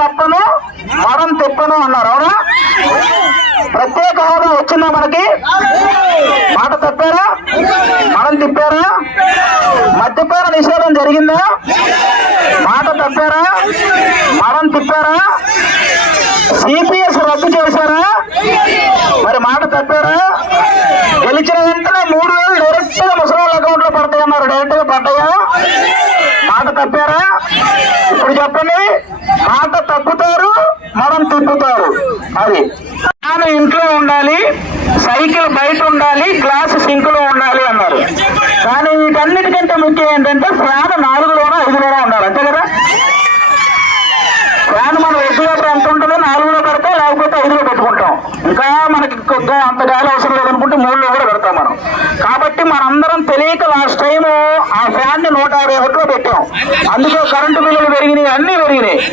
తప్పను మడం తిప్పను అన్నారు. అవునా? ప్రత్యేక హోదా వచ్చిందా మనకి? మాట తప్పారా? మడం తిప్పారా? మద్యపాన నిషేధం జరిగిందా? మాట తప్పారా? మడం తిప్పారా? సిపిఎస్ రద్దు చేశారా? మరి మాట తప్పారా? గెలిచిన వెంటనే 3,000 డైరెక్ట్ గా ముసలి అకౌంట్ లో పడతాయన్నారు. డైరెక్ట్ గా పడ్డాయా? మాట తప్పారా? ఇప్పుడు చెప్పండి, మాట తప్పుతారు, మనం తిప్పుతారు. అది ఫ్యాన్ ఇంట్లో ఉండాలి, సైకిల్ బయట ఉండాలి, గ్లాస్ సింక్ లో ఉండాలి అన్నారు. కానీ వీటన్నిటికంటే ముఖ్యం ఏంటంటే ఫ్యాన్ 4లోనో 5లోనో ఉండాలి. అంతే కదా? ఫ్యాన్ మనం రెగ్యులేటర్ ఎంత ఉంటుందో 4లో పెడతాం, లేకపోతే 5లో పెట్టుకుంటాం. ఇంకా మనకి అంత గాలి అవసరం లేదనుకుంటే 3లో కూడా పెడతాం మనం. కాబట్టి మనందరం తెలియక లాస్ట్ టైం ఆ ఫ్యాన్ ని 151లో పెట్టాం. అందుకే కరెంటు బిల్లులు పెరిగినాయి, అన్ని పెరిగినాయి.